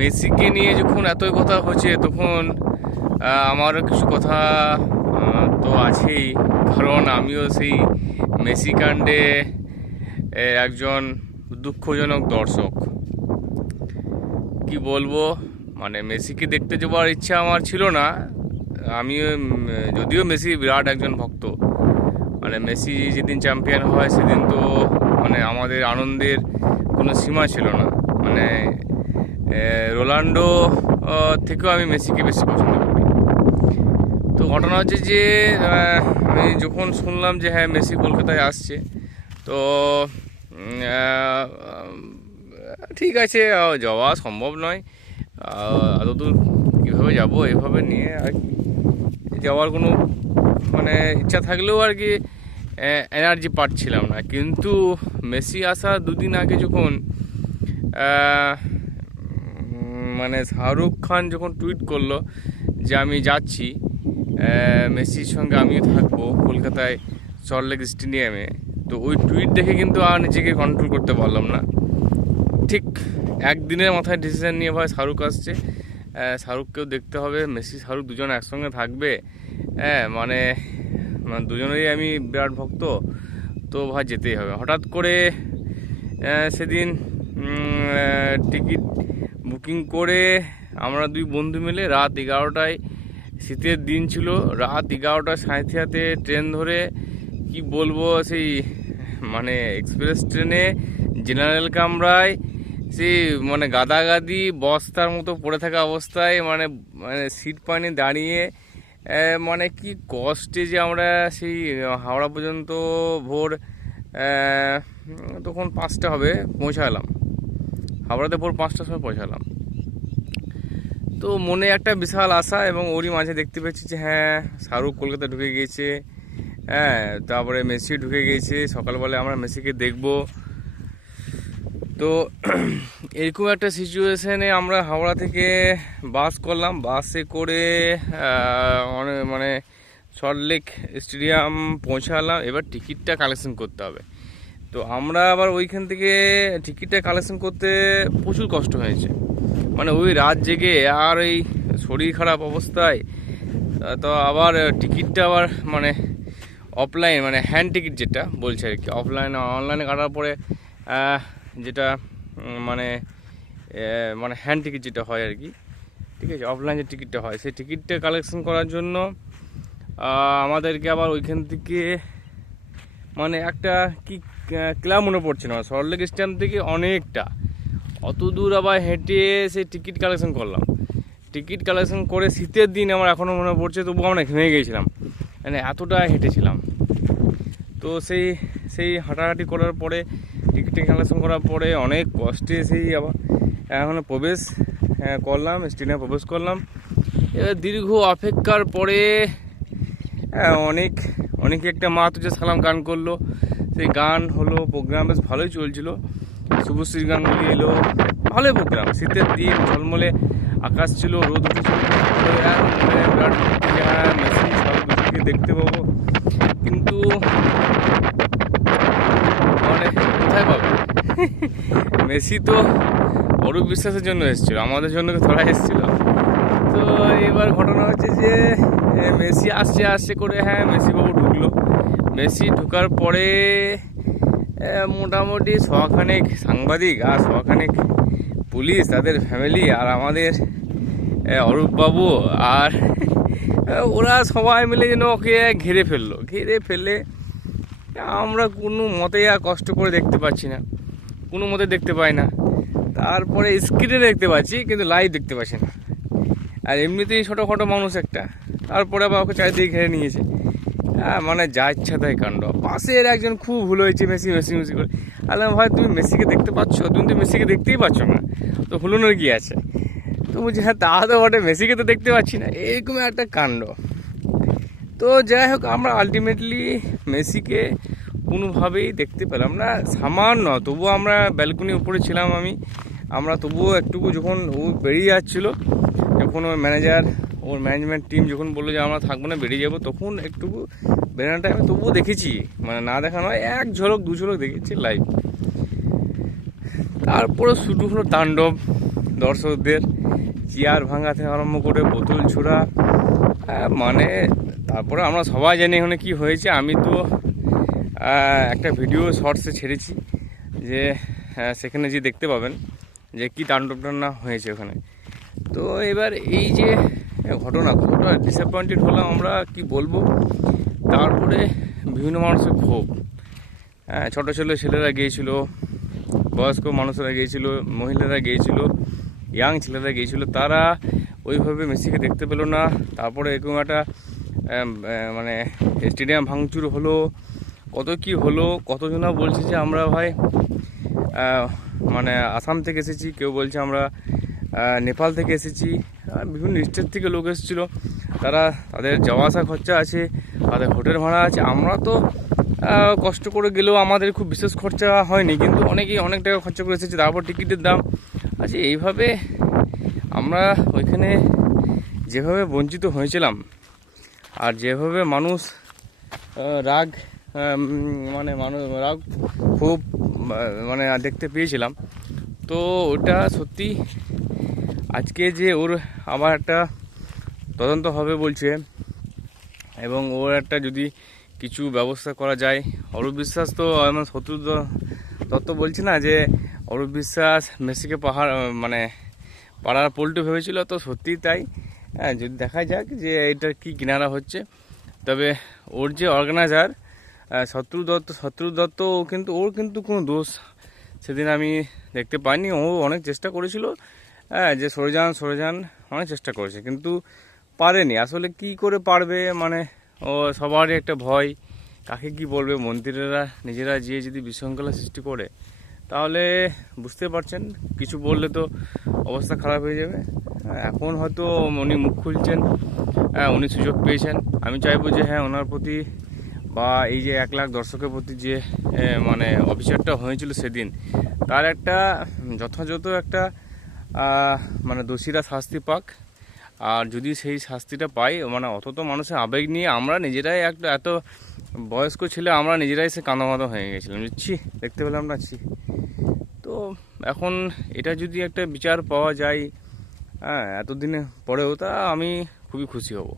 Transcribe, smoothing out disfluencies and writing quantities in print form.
মেসিকে নিয়ে যখন এতই কথা হচ্ছে তখন আমারও কিছু কথা তো আছেই, কারণ আমিও সেই মেসি কাণ্ডে একজন দুঃখজনক দর্শক। কি বলবো, মানে মেসিকে দেখতে যাওয়ার ইচ্ছা আমার ছিল না। আমি যদিও মেসি বিরাট একজন ভক্ত, মানে মেসি যেদিন চ্যাম্পিয়ন হয় সেদিন তো মানে আমাদের আনন্দের কোনো সীমা ছিল না। মানে রোনাল্ডো থেকেও আমি মেসিকে বেশি পছন্দ করি। তো ঘটনা হচ্ছে যে আমি যখন শুনলাম যে হ্যাঁ মেসি কলকাতায় আসছে, তো ঠিক আছে, যাওয়া সম্ভব নয়। এতদূর কীভাবে যাব, এভাবে নিয়ে আর কি যাওয়ার কোনো মানে ইচ্ছা থাকলেও আর কি এনার্জি পাচ্ছিলাম না। কিন্তু মেসি আসা দুদিন আগে যখন মানে শাহরুখ খান যখন টুইট করলো যে আমি যাচ্ছি, মেসির সঙ্গে আমিও থাকবো কলকাতায় সল্টলেক স্টেডিয়ামে, তো ওই টুইট দেখে কিন্তু আর নিজেকে কন্ট্রোল করতে পারলাম না। ঠিক একদিনের মাথায় ডিসিশন নিয়ে ভাই শাহরুখ আসছে, শাহরুখকেও দেখতে হবে, মেসি শাহরুখ দুজন একসঙ্গে থাকবে। মানে দুজনেরই আমি বিরাট ভক্ত, তো ভাই যেতেই হবে। হঠাৎ করে সেদিন টিকিট বুকিং করে আমরা দুই বন্ধু মিলে রাত 11টায়, শীতের দিন ছিল, রাত 11:37 ট্রেন ধরে, কি বলবো, সেই মানে এক্সপ্রেস ট্রেনে জেনারেল কামরায় সেই মানে গাদাগাদি বস্তার মতো পড়ে থাকা অবস্থায়, মানে মানে সিট পাইনি দাঁড়িয়ে, মানে কি কষ্টে যে আমরা সেই হাওড়া পর্যন্ত ভোর তখন 5টা হবে পৌঁছালাম, হাওড়াতে ভোর 5টার সময় পৌঁছালাম। তো মনে একটা বিশাল আশা, এবং ওরই মাঝে দেখতে পেয়েছি যে হ্যাঁ শাহরুখ কলকাতা ঢুকে গিয়েছে, তারপরে মেসি ঢুকে গিয়েছে, সকালবেলা আমরা মেসিকে দেখব। তো এরকম একটা সিচুয়েশানে আমরা হাওড়া থেকে বাস করলাম, বাসে করে মানে সল্টলেক স্টেডিয়াম পৌঁছালাম। এবার টিকিটটা কালেকশন করতে হবে, তো আমরা আবার ওইখান থেকে টিকিটটা কালেকশন করতে প্রচুর কষ্ট হয়েছে, মানে ওই রাত জেগে আর এই শরীর খারাপ অবস্থায়। তো আবার টিকিটটা আবার মানে অফলাইন, মানে হ্যান্ড টিকিট যেটা বলছে আর কি, অনলাইনে কাটার পরে যেটা মানে মানে হ্যান্ড টিকিট যেটা হয় আর কি, ঠিক আছে, অফলাইন যে টিকিটটা হয় সেই টিকিটটা কালেকশন করার জন্য আমাদেরকে আবার ওইখান থেকে মানে একটা কি ক্লাব মনে পড়ছে না, সল্টলেক স্টেডিয়াম থেকে অনেকটা অত দূর আবার হেঁটে সেই টিকিট কালেকশন করলাম। টিকিট কালেকশন করে শীতের দিন আমার এখনও মনে পড়ছে, তবু আমরা ঘেমে গিয়েছিলাম, মানে এতটা হেঁটেছিলাম। তো সেই সেই হাঁটাহাঁটি করার পরে টিকিট কালেকশন করার পরে অনেক কষ্টে সেই আবার এখন প্রবেশ করলাম, স্টেডিয়ামে প্রবেশ করলাম। এবার দীর্ঘ অপেক্ষার পরে অনেকে একটা মা তুঝে সালাম গান করলো, সেই গান হলো, প্রোগ্রাম বেশ ভালোই চলছিল, শুভশ্রী গাঙ্গুলি এলো, ভালোই প্রোগ্রাম, শীতের দিন, ঝলমলে আকাশ ছিল, রোদ উঠেছিল, মেসি দেখতে পাবো। কিন্তু মানে কোথায় পাবো, মেসি তো অরূপ বিশ্বাসের জন্য এসেছিল, আমাদের জন্য ধরা এসেছিল। তো এবার ঘটনা হচ্ছে যে মেসি আসছে করে, হ্যাঁ মেসি বাবু ঢুকলো। মেসি ঢোকার পরে মোটামুটি শখানেক সাংবাদিক আর শখানেক পুলিশ, তাদের ফ্যামিলি, আর আমাদের অরূপবাবু, আর ওরা সবাই মিলে যেন ওকে ঘিরে ফেললে আমরা কোনো মতেই আর কষ্ট করে দেখতে পাচ্ছি না, কোনো মতে দেখতে পাই না। তারপরে স্ক্রিনে দেখতে পাচ্ছি কিন্তু লাইভ দেখতে পাচ্ছি না, আর এমনিতেই ছোটোখাটো মানুষ একটা, তারপরে আবার ওকে চারিদিকে ঘিরে নিয়েছে। মানে যা ইচ্ছা তাই কাণ্ড। পাশের একজন খুব ভুল হয়েছে, মেসি করে। আলাম ভাই তুমি মেসিকে দেখতে পাচ্ছ? তুমি তো মেসিকে দেখতেই পাচ্ছ না, তো ভুলোনোর কি আছে? তো বলছি হ্যাঁ তা তো বটে, মেসিকে তো দেখতে পাচ্ছি না, এরকম একটা কাণ্ড। তো যাই হোক, আমরা আলটিমেটলি মেসিকে কোনোভাবেই দেখতে পেলাম না, সামান্য, তবুও আমরা ব্যালকনির উপরে ছিলাম আমরা তবুও একটুকু, যখন ও বেরিয়ে যাচ্ছিলো, যখন ওর ম্যানেজমেন্ট টিম যখন বললো যে আমরা থাকবো না, বেরিয়ে যাবো, তখন একটুকু বেরোনোর টাইমে তবুও দেখেছি, মানে না দেখা নয়, 1 ঝলক 2 ঝলক দেখেছি লাইভ। তারপরে শুরু হলো তাণ্ডব, দর্শকদের, চেয়ার ভাঙা থেকে আরম্ভ করে বোতল ছোড়া, মানে তারপরে আমরা সবাই জানি এখানে কি হয়েছে। আমি তো একটা ভিডিও শর্টসে ছেড়েছি, যে সেখানে যে দেখতে পাবেন যে কী তাণ্ডবটা না হয়েছে ওখানে। তো এবার এই যে ঘটনা, কতটা ডিসঅ্যাপয়েন্টেড হলাম আমরা, কি বলবো। তারপরে বিভিন্ন মানুষের ক্ষোভ, ছোটো ছোটো ছেলেরা গিয়েছিল, বয়স্ক মানুষেরা গিয়েছিল, মহিলারা গিয়েছিল, ইয়াং ছেলেরা গিয়েছিল, তারা ওইভাবে মেসিকে দেখতে পেলো না। তারপরে এরকম একটা মানে স্টেডিয়াম ভাঙচুর হলো, কত কি হলো, কতজনা বলছে যে আমরা ভাই মানে আসাম থেকে এসেছি, কেউ বলছে আমরা নেপাল থেকে এসেছি, বিভিন্ন স্টেট থেকে লোক এসেছিলো, তাদের যাওয়া আসা খরচা আছে, তাদের হোটেল ভাড়া আছে। আমরা তো কষ্ট করে গেলেও আমাদের খুব বিশেষ খরচা হয়নি, কিন্তু অনেকেই অনেক টাকা খরচা করে এসেছে। তারপর টিকিটের দাম আছে। এইভাবে আমরা ওইখানে যেভাবে বঞ্চিত হয়েছিলাম, আর যেভাবে মানুষ রাগ রাগ খুব মানে দেখতে পেয়েছিলাম, তো ওটা সত্যি। আজকে যে ওর আবার একটা তদন্ত হবে বলছে, এবং ওর একটা যদি কিছু ব্যবস্থা করা যায়। অরূপ বিশ্বাস তো এমন শত্রু দত্ত বলছে না যে অরূপ বিশ্বাস মেসিকে পাড়ার পোল্টু ভেবেছিল, তো সত্যিই তাই। যদি দেখা যাক যে এটার কি কিনারা হচ্ছে। তবে ওর যে অর্গানাইজার শত্রু দত্ত কিন্তু ওর কিন্তু কোনো দোষ সেদিন আমি দেখতে পাইনি। ও অনেক চেষ্টা করেছিল, যে সরে যান অনেক চেষ্টা করেছে, কিন্তু পারেনি। আসলে কি করে পারবে, মানে ও সবারই একটা ভয়, কাকে কি বলবে। মন্ত্রীরা নিজেরা যেয়ে যদি বিশৃঙ্খলা সৃষ্টি করে, তাহলে বুঝতে পারছেন কিছু বললে তো অবস্থা খারাপ হয়ে যাবে। এখন হয়তো উনি মুখ খুলছেন, উনি সুযোগ পেয়েছেন। আমি চাইবো যে হ্যাঁ, ওনার প্রতি বা এই যে 1 লাখ দর্শকের প্রতি যে মানে অফিসারটা হয়েছিল সেদিন, তার একটা যথাযথ একটা মানে দোষীরা শাস্তি পাক। আর যদি সেই শাস্তিটা পাই, মানে অত তো মানুষের আবেগ নিয়ে আমরা নিজেরাই এত বয়স্ক ছেলে, আমরা নিজেরাই সে কাঁদো হয়ে গেছিলাম, ছি দেখতে পেলাম না, ছি। তো এখন এটা যদি একটা বিচার পাওয়া যায় এতদিনে পরেও, তা আমি খুবই খুশি হব।